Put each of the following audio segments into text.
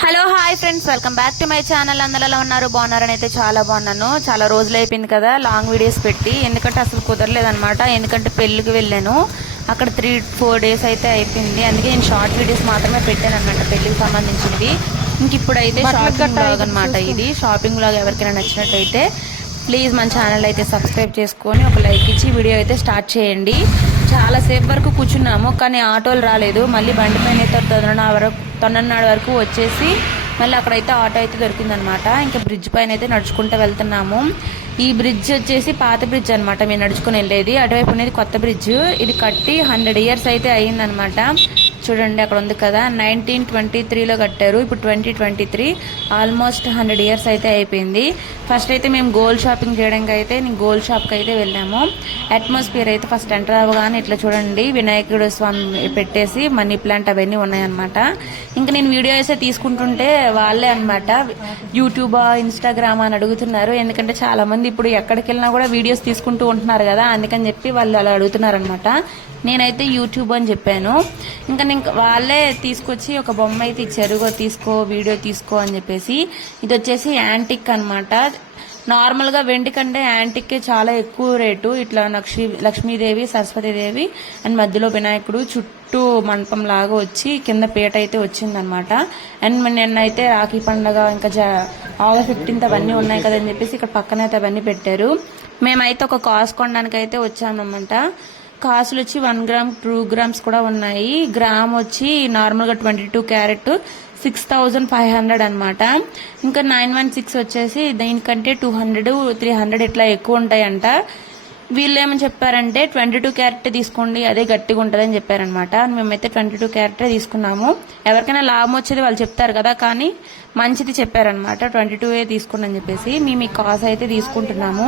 Hello hi friends, welcome back to my channel. అందరూ ఎలా ఉన్నారు? బాగున్నారని అయితే చాలా బాగున్నాను. చాలా రోజులు అయిపోయింది కదా లాంగ్ వీడియోస్ పెట్టి, ఎందుకంటే అసలు కుదరలేదనమాట. ఎందుకంటే పెళ్ళికి వెళ్ళాను, అక్కడ 3-4 డేస్ అయితే అయిపోయింది. అందుకే నేను షార్ట్ వీడియోస్ మాత్రమే పెట్టాను అనమాట, పెళ్లికి సంబంధించినవి. ఇంక ఇప్పుడైతే షాపింగ్ బ్లాగ్ అనమాట. ఇది షాపింగ్ బ్లాగ్ ఎవరికైనా నచ్చినట్టయితే ప్లీజ్ మన ఛానల్ అయితే సబ్స్క్రైబ్ చేసుకొని ఒక లైక్ ఇచ్చి వీడియో అయితే స్టార్ట్ చేయండి. చాలాసేపు వరకు కూర్చున్నాము, కానీ ఆటోలు రాలేదు. మళ్ళీ బండి పైన అయితే తొన్ననాడు వరకు వచ్చేసి మళ్ళీ అక్కడైతే ఆటో అయితే దొరికిందనమాట. ఇంకా బ్రిడ్జ్ పైన అయితే నడుచుకుంటూ వెళ్తున్నాము. ఈ బ్రిడ్జ్ వచ్చేసి పాత బ్రిడ్జ్ అనమాట, మేము నడుచుకుని వెళ్ళేది. అటువైపు అనేది కొత్త బ్రిడ్జ్. ఇది కట్టి 100 years అయితే అయ్యిందనమాట. చూడండి అక్కడ ఉంది కదా, 1923లో కట్టారు. ఇప్పుడు 2023, ఆల్మోస్ట్ 100 years అయితే అయిపోయింది. ఫస్ట్ అయితే మేము గోల్డ్ షాపింగ్ చేయడానికి అయితే నేను గోల్డ్ షాప్కి అయితే వెళ్ళాము. అట్మాస్ఫియర్ అయితే ఫస్ట్ ఎంటర్ అవ్వగానే ఇట్లా చూడండి, వినాయకుడు స్వామి పెట్టేసి మనీ ప్లాంట్ అవన్నీ ఉన్నాయన్నమాట. ఇంకా నేను వీడియో అయితే తీసుకుంటుంటే వాళ్ళే అనమాట యూట్యూబ్ ఇన్స్టాగ్రామ్ అని అడుగుతున్నారు. ఎందుకంటే చాలా మంది ఇప్పుడు ఎక్కడికి వెళ్ళినా కూడా వీడియోస్ తీసుకుంటూ ఉంటున్నారు కదా, అందుకని చెప్పి వాళ్ళు అలా అడుగుతున్నారు అనమాట. నేనైతే యూట్యూబ్ అని చెప్పాను. ఇంకా వాళ్ళే తీసుకొచ్చి ఒక బొమ్మ అయితే ఇచ్చారు, తీసుకో వీడియో తీసుకో అని చెప్పేసి. ఇది వచ్చేసి యాంటిక్ అనమాట. నార్మల్గా వెండి కంటే యాంటిక్కే చాలా ఎక్కువ రేటు. ఇట్లా లక్ష్మీదేవి, సరస్వతీదేవి అండ్ మధ్యలో వినాయకుడు, చుట్టూ మండపం లాగా వచ్చి కింద పీట అయితే వచ్చిందనమాట. అండ్ నిన్నైతే రాఖీ పండుగ, ఇంకా August 15th అవన్నీ ఉన్నాయి కదని చెప్పేసి ఇక్కడ పక్కన అయితే అవన్నీ పెట్టారు. మేమైతే ఒక కాసు కొనడానికి అయితే వచ్చామన్నమాట. కాసులు వచ్చి 1 gram 2 grams కూడా ఉన్నాయి. గ్రామ్ వచ్చి నార్మల్గా 22 క్యారెట్ 6500 అనమాట. ఇంకా 916 వచ్చేసి దీనికంటే 200-300 ఇట్లా ఎక్కువ ఉంటాయంట. వీళ్ళు ఏమని చెప్పారంటే 22 క్యారెట్ తీసుకోండి, అదే గట్టిగా ఉంటుందని చెప్పారనమాట. మేమైతే 22 క్యారెట్ తీసుకున్నాము. ఎవరికైనా లాభం వచ్చేది వాళ్ళు చెప్తారు కదా, కానీ మంచిది చెప్పారనమాట. 22 తీసుకోండి అని చెప్పేసి మేము ఈ కాసు అయితే తీసుకుంటున్నాము.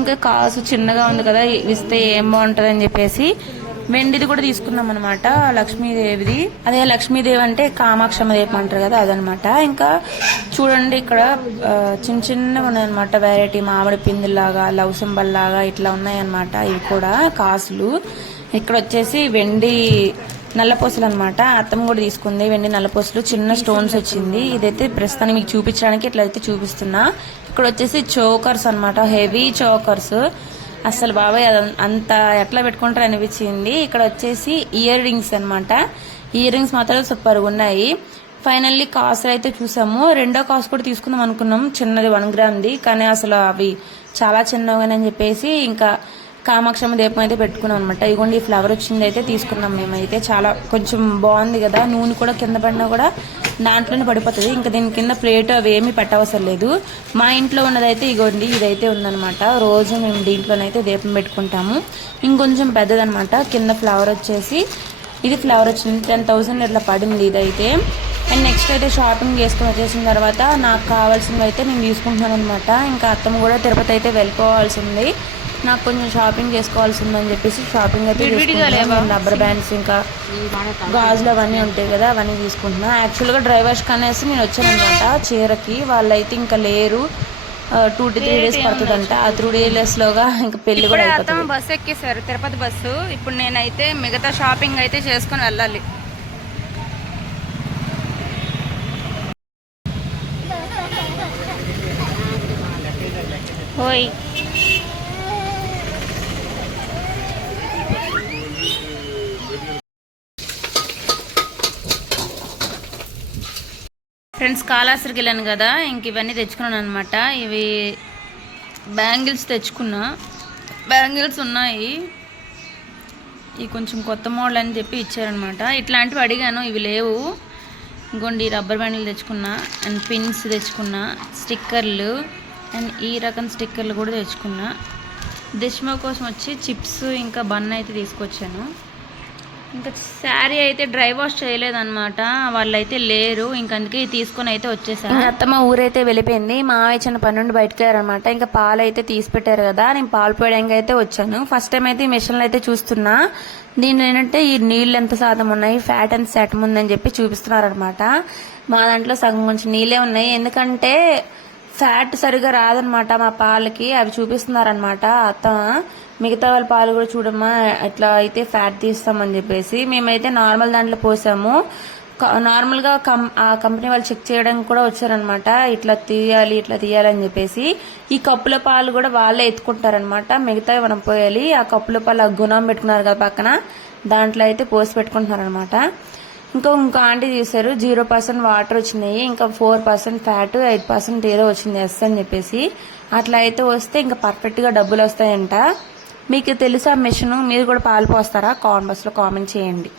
ఇంకా కాసు చిన్నగా ఉంది కదా, ఇస్తే ఏం బాగుంటుంది అని చెప్పేసి వెండిది కూడా తీసుకున్నాం అనమాట, లక్ష్మీదేవిది. అదే లక్ష్మీదేవి అంటే కామాక్షమ్మ దీపం అంటారు కదా, అదనమాట. ఇంకా చూడండి ఇక్కడ చిన్న చిన్నగా ఉన్నాయన్నమాట, వెరైటీ మామిడి పిందులాగా, లవ్ సింబల్ లాగా ఇట్లా ఉన్నాయన్నమాట. ఇవి కూడా కాసులు. ఇక్కడ వచ్చేసి వెండి నల్లపూసలు అనమాట. అత్తమ్మ కూడా తీసుకుంది వెండి నల్లపూసలు, చిన్న స్టోన్స్ వచ్చింది. ఇదైతే ప్రస్తుతానికి మీకు చూపించడానికి ఇట్లయితే చూపిస్తున్నా. ఇక్కడ వచ్చేసి చోకర్స్ అనమాట, హెవీ చోకర్స్. అసలు బాబాయ్ అంత ఎట్లా పెట్టుకుంటారు అనిపించింది. ఇక్కడ వచ్చేసి ఇయర్ రింగ్స్ అనమాట. ఇయర్ రింగ్స్ మాత్రం సూపర్గా ఉన్నాయి. ఫైనల్లీ కాసులు అయితే చూసాము. రెండో కాసు కూడా తీసుకుందాం అనుకున్నాం, చిన్నది 1 గ్రామ్ది, కానీ అసలు అవి చాలా చిన్నగానని చెప్పేసి ఇంకా కామాక్షమ్మ దీపం అయితే పెట్టుకున్నాం అనమాట. ఇదిగోండి ఈ ఫ్లవర్ వచ్చింది అయితే తీసుకున్నాం మేమైతే. చాలా కొంచెం బాగుంది కదా, నూనె కూడా కింద పడినా కూడా దాంట్లోనే పడిపోతుంది. ఇంకా దీని కింద ప్లేట్ అవి ఏమీ పెట్టవసరం లేదు. మా ఇంట్లో ఉన్నదైతే ఇగోండి ఇదైతే ఉందనమాట. రోజు మేము దీంట్లోనైతే దీపం పెట్టుకుంటాము. ఇంకొంచెం పెద్దదనమాట. కింద ఫ్లవర్ వచ్చేసి ఇది ఫ్లవర్ వచ్చింది 10,000 ఇట్లా పడింది ఇదైతే. అండ్ నెక్స్ట్ అయితే షాపింగ్ చేసుకుని వచ్చేసిన తర్వాత నాకు కావాల్సినవి అయితే నేను తీసుకుంటున్నాను అనమాట. ఇంకా అత్తమ్మ కూడా తిరుపతి అయితే వెళ్ళిపోవాల్సింది, నాకు కొంచెం షాపింగ్ చేసుకోవాల్సి ఉందని చెప్పేసి షాపింగ్ అయితే రబ్బర్ బ్యాండ్స్ ఇంకా గాజులు అవన్నీ ఉంటాయి కదా, అవన్నీ తీసుకుంటున్నా. యాక్చువల్గా డ్రైవర్స్ కనేసి నేను వచ్చాను అనమాట చీరకి. వాళ్ళైతే ఇంకా లేరు, 2-3 days పడుతుందంట. ఆ 3 daysలోగా ఇంకా పెళ్లి కూడా అయిపోతుంది. బస్సు ఎక్కేసారు, తిరుపతి బస్సు. ఇప్పుడు నేనైతే మిగతా షాపింగ్ అయితే చేసుకుని వెళ్ళాలి. ఓయ్ ఫ్రెండ్స్, కాళాస్త్రికి వెళ్ళాను కదా, ఇంక ఇవన్నీ తెచ్చుకున్నాను అనమాట. ఇవి బ్యాంగిల్స్ తెచ్చుకున్నా. బ్యాంగిల్స్ ఉన్నాయి, ఇవి కొంచెం కొత్త మోడల్ అని చెప్పి ఇచ్చారనమాట. ఇట్లాంటివి అడిగాను, ఇవి లేవు. ఇంకోండి రబ్బర్ బ్యాండిల్ తెచ్చుకున్నా, అండ్ పిన్స్ తెచ్చుకున్నా, స్టిక్కర్లు అండ్ ఈ రకం స్టిక్కర్లు కూడా తెచ్చుకున్నా. దిష్మా కోసం వచ్చి చిప్స్ ఇంకా బన్ అయితే తీసుకొచ్చాను. ఇంకా శారీ అయితే డ్రై వాష్ చేయలేదన్నమాట, వాళ్ళైతే లేరు. ఇంక అందుకే తీసుకొని అయితే వచ్చేసాను. అత్తమ్మ ఊరైతే వెళ్ళిపోయింది. మావయ్య చిన్న పని నుండి బయటకు వెళ్ళారనమాట. ఇంకా పాలు అయితే తీసి పెట్టారు కదా, నేను పాలు పోయడానికి అయితే వచ్చాను. ఫస్ట్ టైం అయితే ఈ మిషన్లో అయితే చూస్తున్నా. దీనిలో ఏంటంటే ఈ నీళ్ళు ఎంత శాతం ఉన్నాయి, ఫ్యాట్ ఎంత శాతం ఉందని చెప్పి చూపిస్తున్నారు అనమాట. మా దాంట్లో సగం కొంచెం నీళ్ళే ఉన్నాయి, ఎందుకంటే ఫ్యాట్ సరిగా రాదనమాట మా పాలకి. అవి చూపిస్తున్నారనమాట అత్తమ్మ. మిగతా వాళ్ళ పాలు కూడా చూడమ్మా, అట్లా అయితే ఫ్యాట్ తీస్తామని చెప్పేసి మేమైతే నార్మల్ దాంట్లో పోసాము. నార్మల్గా ఆ కంపెనీ వాళ్ళు చెక్ చేయడానికి కూడా వచ్చారనమాట. ఇట్లా తీయాలి అని చెప్పేసి. ఈ కప్పుల పాలు కూడా వాళ్ళే ఎత్తుకుంటారనమాట. మిగతా మనం పోయాలి. ఆ కప్పుల పాలు గుణం పెట్టుకున్నారు కదా పక్కన, దాంట్లో అయితే పోసి పెట్టుకుంటున్నారనమాట. ఇంకో ఆంటీ చూసారు 0% వాటర్ వచ్చినాయి, ఇంకా 4% ఫ్యాట్, 8% ఏదో వచ్చింది ఎస్ అని చెప్పేసి. అట్లా అయితే వస్తే ఇంకా పర్ఫెక్ట్ గా డబ్బులు వస్తాయంట. మీకు తెలుసా మిషన్? మీరు కూడా పాలు పోస్తారా? కామెంట్ బాక్స్ లో కామెంట్ చేయండి.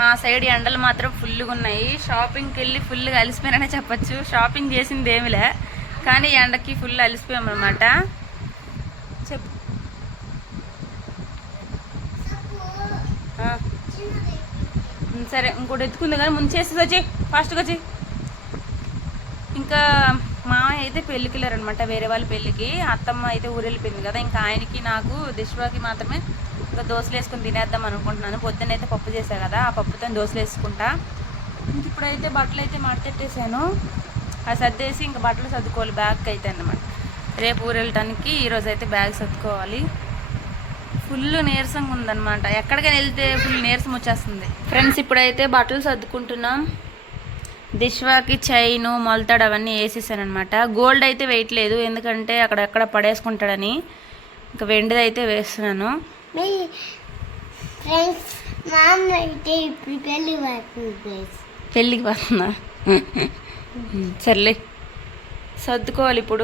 మా సైడ్ ఎండలు మాత్రం ఫుల్గా ఉన్నాయి. షాపింగ్కి వెళ్ళి ఫుల్గా అలిసిపోయాననే చెప్పచ్చు. షాపింగ్ చేసింది ఏమిలే, కానీ ఎండకి ఫుల్ అలిసిపోయామన్నమాట. చెప్పు. సరే, ఇంకోటి ఎత్తుకుంది కానీ ముందు చేసేసి వచ్చి ఫాస్ట్గా వచ్చి. ఇంకా మామయ్య అయితే పెళ్ళికి వెళ్ళారనమాట, వేరే వాళ్ళ పెళ్ళికి. అత్తమ్మ అయితే ఊరు వెళ్ళిపోయింది కదా. ఇంకా ఆయనకి నాకు దిష్వాకి మాత్రమే ఇంకా దోశలు వేసుకుని తినేద్దాం అనుకుంటున్నాను. పొద్దున్న అయితే పప్పు చేశా కదా, ఆ పప్పుతో దోశలు వేసుకుంటా. ఇంక ఇప్పుడైతే బట్టలు అయితే మడతెట్టేసాను. అది సర్దేసి ఇంకా బట్టలు సర్దుకోవాలి బ్యాగ్కి అయితే అన్నమాట. రేపు ఊరు వెళ్ళటానికి ఈరోజు అయితే బ్యాగ్ సర్దుకోవాలి. ఫుల్ నీరసంగా ఉందన్నమాట. ఎక్కడికైనా వెళ్తే ఫుల్ నీరసం వచ్చేస్తుంది. ఫ్రెండ్స్, ఇప్పుడైతే బట్టలు సర్దుకుంటున్నాం. దిష్వాకి చైను మొలతాడు అవన్నీ వేసేసాను అనమాట. గోల్డ్ అయితే వేయట్లేదు, ఎందుకంటే అక్కడెక్కడ పడేసుకుంటాడని. ఇంకా వెండిది అయితే వేస్తున్నాను. పెళ్ళికి వస్తుందా? సర్లే, సర్దుకోవాలి ఇప్పుడు.